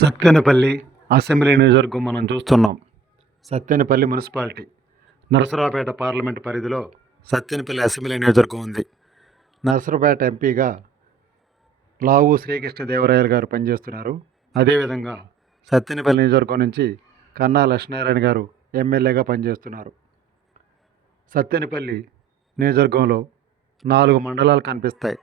Sattenapalli assembly నియోజకవర్గం మనం చూస్తున్నాం. సత్తెనపల్లి మున్సిపాలిటీ నరసరావుపేట పార్లమెంట్ పరిధిలో సత్తెనపల్లి అసెంబ్లీ నియోజకవర్గం ఉంది. నరసరావుపేట ఎంపీగా లావు శ్రీకృష్ణదేవరాయలు గారు పనిచేస్తున్నారు. అదేవిధంగా సత్తెనపల్లి నియోజకవర్గం నుంచి కన్నా లక్ష్మీనారాయణ గారు ఎమ్మెల్యేగా పనిచేస్తున్నారు. సత్తెనపల్లి నియోజకవర్గంలో నాలుగు మండలాలు కనిపిస్తాయి.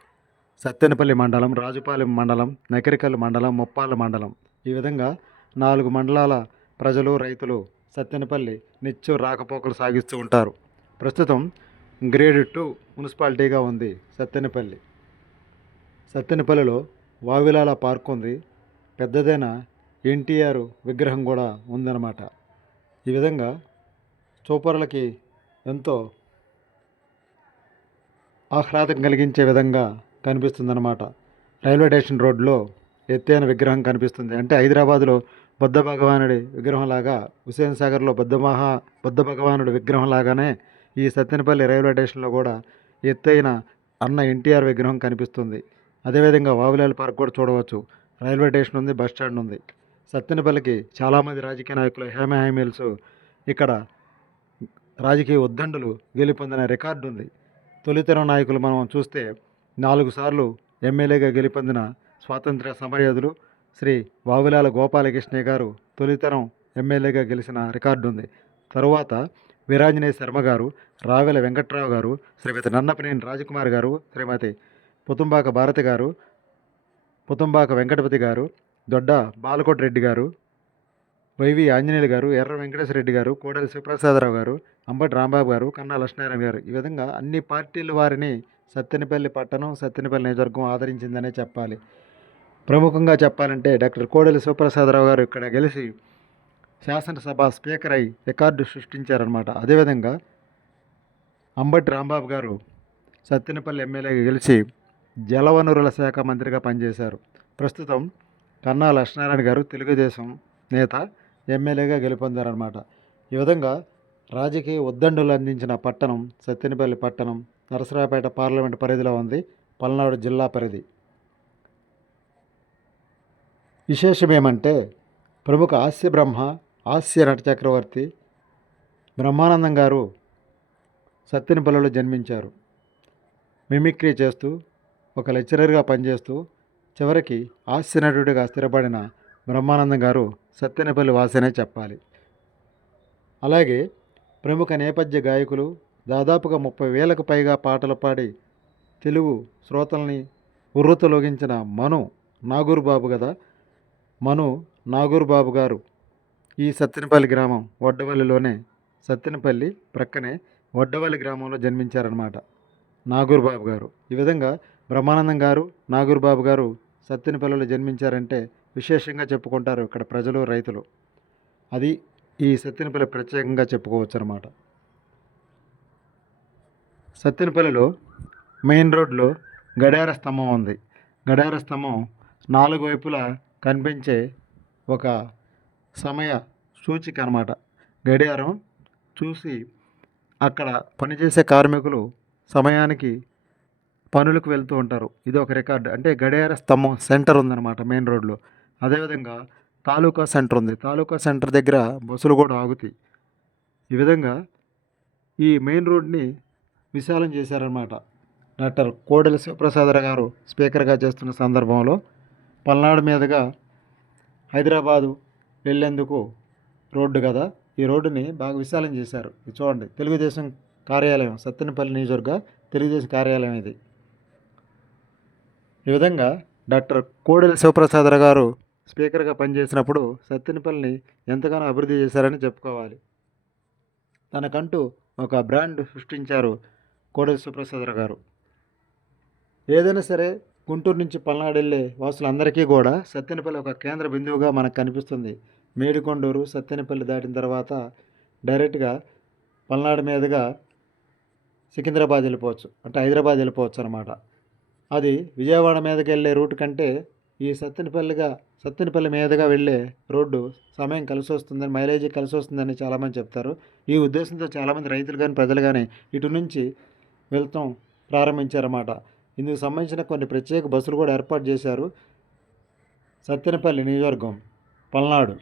సత్తెనపల్లి మండలం రాజుపాలెం మండలం నకిరికల్ మండలం ముప్పాళ్ళ మండలం ఈ విధంగా నాలుగు మండలాల ప్రజలు రైతులు సత్తెనపల్లి నిత్యం రాకపోకలు సాగిస్తూ ఉంటారు. ప్రస్తుతం గ్రేడ్ టూ మున్సిపాలిటీగా ఉంది సత్తెనపల్లి సత్తెనపల్లిలో వావిలాల పార్క్ ఉంది. పెద్దదైన ఎన్టీఆర్ విగ్రహం కూడా ఉందన్నమాట. ఈ విధంగా చూపరులకి ఎంతో ఆహ్లాదం కలిగించే విధంగా కనిపిస్తుందన్నమాట. రైల్వే స్టేషన్ రోడ్లో ఎత్తైన విగ్రహం కనిపిస్తుంది. అంటే హైదరాబాదులో బుద్ధ భగవానుడి విగ్రహంలాగా హుసేన్ సాగర్లో బుద్ధ మహా బుద్ధ భగవానుడి విగ్రహం లాగానే ఈ సత్తెనపల్లి రైల్వే స్టేషన్లో కూడా ఎత్తైన అన్న ఎన్టీఆర్ విగ్రహం కనిపిస్తుంది. అదేవిధంగా వావిలాల పార్క్ కూడా చూడవచ్చు. రైల్వే స్టేషన్ ఉంది బస్ స్టాండ్ ఉంది. సత్తెనపల్లికి చాలామంది రాజకీయ నాయకులు హేమహేమీల్స్ ఇక్కడ రాజకీయ ఉద్దండులు గెలుపొందిన రికార్డు ఉంది తొలితరం నాయకులు మనం చూస్తే నాలుగు సార్లు ఎమ్మెల్యేగా గెలుపొందిన స్వాతంత్ర సమరయోధులు శ్రీ వావులాల గోపాలకృష్ణయ్య గారు తొలితరం ఎమ్మెల్యేగా గెలిచిన రికార్డు ఉంది. తరువాత వీరాంజనేయ శర్మ గారు రావెల వెంకట్రావు గారు శ్రీమతి నన్నపనేని రాజకుమార్ గారు శ్రీమతి పుతుంబాక భారతి గారు పుతుంబాక వెంకటపతి గారు దొడ్డ బాలకోటి రెడ్డి గారు వైవి ఆంజనేయులు గారు ఎర్ర వెంకటేశ్వర రెడ్డి గారు కోడలి శివప్రసాదరావు గారు అంబటి రాంబాబు గారు కన్నా లక్ష్మీనారాయణ గారు. ఈ విధంగా అన్ని పార్టీల వారిని సత్తెనపల్లి పట్టణం సత్తెనపల్లి నియోజకవర్గం ఆదరించిందనే చెప్పాలి. ప్రముఖంగా చెప్పాలంటే డాక్టర్ కోడెల శివప్రసాదరావు గారు ఇక్కడ గెలిచి శాసనసభ స్పీకర్ అయి రికార్డు సృష్టించారనమాట అదేవిధంగా అంబటి రాంబాబు గారు సత్తెనపల్లి ఎమ్మెల్యేగా గెలిచి జలవనరుల శాఖ మంత్రిగా పనిచేశారు. ప్రస్తుతం కన్నా లక్ష్మీనారాయణ గారు తెలుగుదేశం నేత ఎమ్మెల్యేగా గెలుపొందారనమాట ఈ విధంగా రాజకీయ ఉద్దండులు అందించిన పట్టణం సత్తెనపల్లి పట్టణం నరసరావుపేట పార్లమెంట్ పరిధిలో ఉంది. పల్నాడు జిల్లా పరిధి. విశేషమేమంటే ప్రముఖ హాస్య బ్రహ్మ హాస్య నట చక్రవర్తి బ్రహ్మానందం గారు సత్తెనపల్లిలో జన్మించారు. మిమిక్రీ చేస్తూ ఒక లెక్చరర్గా పనిచేస్తూ చివరికి హాస్య నటుడిగా స్థిరపడిన బ్రహ్మానందం గారు సత్యనపల్లి వాసనే చెప్పాలి. అలాగే ప్రముఖ నేపథ్య గాయకులు దాదాపుగా ముప్పై వేలకు పైగా పాటలు పాడి తెలుగు శ్రోతల్ని ఉర్రూతలోగించిన మను నాగూరు బాబు కదా మను నాగూరు బాబు గారు. ఈ సత్తెనపల్లి గ్రామం వడ్డవల్లిలోనే సత్తెనపల్లి ప్రక్కనే వడ్డవల్లి గ్రామంలో జన్మించారనమాట నాగూరు బాబు గారు. ఈ విధంగా బ్రహ్మానందం గారు నాగూరు బాబు గారు సత్తెనపల్లిలో జన్మించారంటే విశేషంగా చెప్పుకుంటారు ఇక్కడ ప్రజలు రైతులు. అది ఈ సత్తెనపల్లి ప్రత్యేకంగా చెప్పుకోవచ్చు అనమాట సత్తెనపల్లిలో మెయిన్ రోడ్లో గడియార స్తంభం ఉంది. గడియార స్తంభం నాలుగు వైపులా కనిపించే ఒక సమయ సూచిక అనమాట గడియారం చూసి అక్కడ పనిచేసే కార్మికులు సమయానికి పనులకు వెళ్తూ ఉంటారు. ఇది ఒక రికార్డు. అంటే గడియార స్తంభం సెంటర్ ఉందన్నమాట మెయిన్ రోడ్లో. అదేవిధంగా తాలూకా సెంటర్ ఉంది. తాలూకా సెంటర్ దగ్గర బస్సులు కూడా ఆగుతాయి. ఈ విధంగా ఈ మెయిన్ రోడ్ని విశాలం చేశారనమాట డాక్టర్ కోడెల శివప్రసాదరావు గారు స్పీకర్గా చేస్తున్న సందర్భంలో పల్నాడు మీదుగా హైదరాబాదు వెళ్ళేందుకు రోడ్డు కదా? ఈ రోడ్డుని బాగా విశాలం చేశారు. ఇది చూడండి. తెలుగుదేశం కార్యాలయం సత్తెనపల్లి నియోజకవర్గ తెలుగుదేశం కార్యాలయం ఇది. ఈ విధంగా డాక్టర్ కోడెల శివప్రసాదరావు గారు స్పీకర్గా పనిచేసినప్పుడు సత్తెనపల్లిని ఎంతగానో అభివృద్ధి చేశారని చెప్పుకోవాలి. తనకంటూ ఒక బ్రాండ్ సృష్టించారు కోడెల శివప్రసాదరావు గారు. ఏదైనా సరే గుంటూరు నుంచి పల్నాడు వెళ్ళే వాసులందరికీ కూడా సత్తెనపల్లి ఒక కేంద్ర బిందువుగా మనకు కనిపిస్తుంది. మేడికొండూరు సత్తెనపల్లి దాటిన తర్వాత డైరెక్ట్గా పల్నాడు మీదుగా సికింద్రాబాద్ వెళ్ళిపోవచ్చు. అంటే హైదరాబాద్ వెళ్ళిపోవచ్చు అనమాట అది విజయవాడ మీదకి వెళ్ళే రూట్ కంటే ఈ సత్తెనపల్లిగా సత్తెనపల్లి మీదుగా వెళ్ళే రోడ్డు సమయం కలిసి వస్తుందని మైలేజీ కలిసి వస్తుందని చాలామంది చెప్తారు. ఈ ఉద్దేశంతో చాలామంది రైతులు కానీ ప్రజలు కానీ ఇటు నుంచి వెళ్తాం ప్రారంభించారన్నమాట. ఇందుకు సంబంధించిన కొన్ని ప్రత్యేక బస్సులు కూడా ఏర్పాటు చేశారు. సత్తెనపల్లి నియోజకవర్గం పల్నాడు.